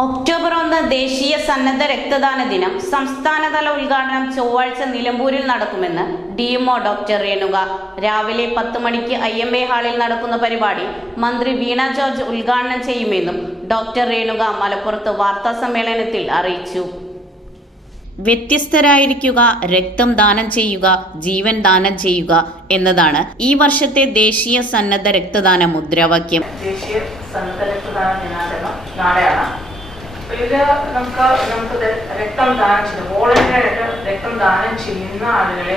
October 1 ദേശീയ സന്നദ്ധ രക്തദാന ദിനം. സംസ്ഥാനതല ഉദ്ഘാടനം ചൊവ്വാഴ്ച നിലമ്പൂരിൽ നടക്കുമെന്ന് ഡിഎംഒ ഡോക്ടർ രേണുക. രാവിലെ 10 മണിക്ക് IMA ഹാളിൽ നടക്കുന്ന പരിപാടി മന്ത്രി വീണ ജോർജ് ഉദ്ഘാടനം ചെയ്യുമെന്നും ഡോക്ടർ രേണുക മലപ്പുറത്ത് വാർത്താസമ്മേളനത്തിൽ അറിയിച്ചു. വ്യത്യസ്തരായിരിക്കുക, രക്തം ദാനം ചെയ്യുക, ജീവൻ ദാനം ചെയ്യുക എന്നതാണ് ഈ വർഷത്തെ ദേശീയ സന്നദ്ധ രക്തദാന മുദ്രാവാക്യം. ദേശീയ സന്നദ്ധ രക്തദാന ദിനാചരണം നാളെയാണ്. ഇത് നമുക്ക് രക്തം ദാനം ചെയ്ത് വോളണ്ടറി ആയിട്ട് രക്തം ദാനം ചെയ്യുന്ന ആളുകളെ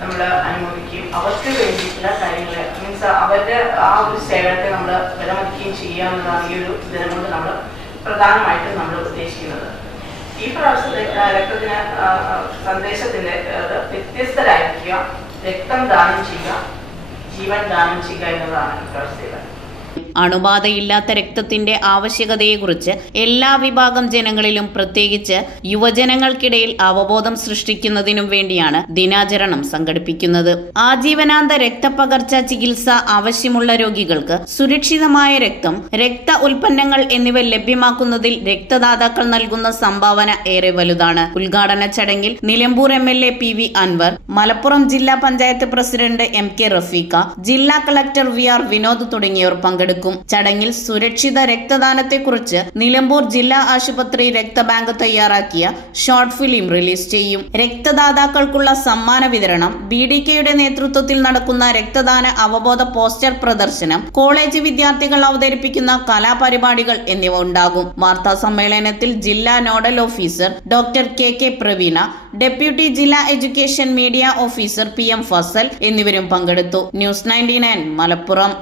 നമ്മൾ അനുമോദിക്കുകയും അവർക്ക് വേണ്ടിയിട്ടുള്ള കാര്യങ്ങൾ മീൻസ് അവരുടെ ആ ഒരു സേവനത്തെ നമ്മൾ വിലമതിക്കുകയും ചെയ്യുക എന്നതാണ് ഈ ഒരു ദിനം കൊണ്ട് നമ്മൾ പ്രധാനമായിട്ടും നമ്മൾ ഉദ്ദേശിക്കുന്നത്. ഈ പ്രാവശ്യത്തെ രക്തദിന സന്ദേശത്തിന്റെ വ്യത്യസ്തരായിരിക്കുക, രക്തം ദാനം ചെയ്യുക, ജീവൻ ദാനം ചെയ്യുക എന്നതാണ് ഈ പ്രാവശ്യത്തെ. അണുബാധയില്ലാത്ത രക്തത്തിന്റെ ആവശ്യകതയെക്കുറിച്ച് എല്ലാ വിഭാഗം ജനങ്ങളിലും പ്രത്യേകിച്ച് യുവജനങ്ങൾക്കിടയിൽ അവബോധം സൃഷ്ടിക്കുന്നതിനും വേണ്ടിയാണ് ദിനാചരണം സംഘടിപ്പിക്കുന്നത്. ആജീവനാന്ത രക്തപകർച്ച ചികിത്സ ആവശ്യമുള്ള രോഗികൾക്ക് സുരക്ഷിതമായ രക്തം, രക്ത ഉൽപ്പന്നങ്ങൾ എന്നിവ ലഭ്യമാക്കുന്നതിൽ രക്തദാതാക്കൾ നൽകുന്ന സംഭാവന ഏറെ വലുതാണ്. ഉദ്ഘാടന ചടങ്ങിൽ നിലമ്പൂർ MLA PV അൻവർ, മലപ്പുറം ജില്ലാ പഞ്ചായത്ത് പ്രസിഡന്റ് MK റഫീഖ, ജില്ലാ കളക്ടർ VR വിനോദ് തുടങ്ങിയവർ പങ്കെടുക്കും. ചടങ്ങിൽ സുരക്ഷിത രക്തദാനത്തെക്കുറിച്ച് നിലമ്പൂർ ജില്ലാ ആശുപത്രി രക്തബാങ്ക് തയ്യാറാക്കിയ ഷോർട്ട് ഫിലിം റിലീസ് ചെയ്യും. രക്തദാതാക്കൾക്കുള്ള സമ്മാന വിതരണം, BDKയുടെ നേതൃത്വത്തിൽ നടക്കുന്ന രക്തദാന അവബോധ പോസ്റ്റർ പ്രദർശനം, കോളേജ് വിദ്യാർത്ഥികൾ അവതരിപ്പിക്കുന്ന കലാപരിപാടികൾ എന്നിവ ഉണ്ടാകും. വാർത്താ സമ്മേളനത്തിൽ ജില്ലാ nodal officer doctor KK Praveena, deputy ജില്ലാ education media officer PM Fazal എന്നിവരും പങ്കെടുത്തു. ന്യൂസ് 99 മലപ്പുറം.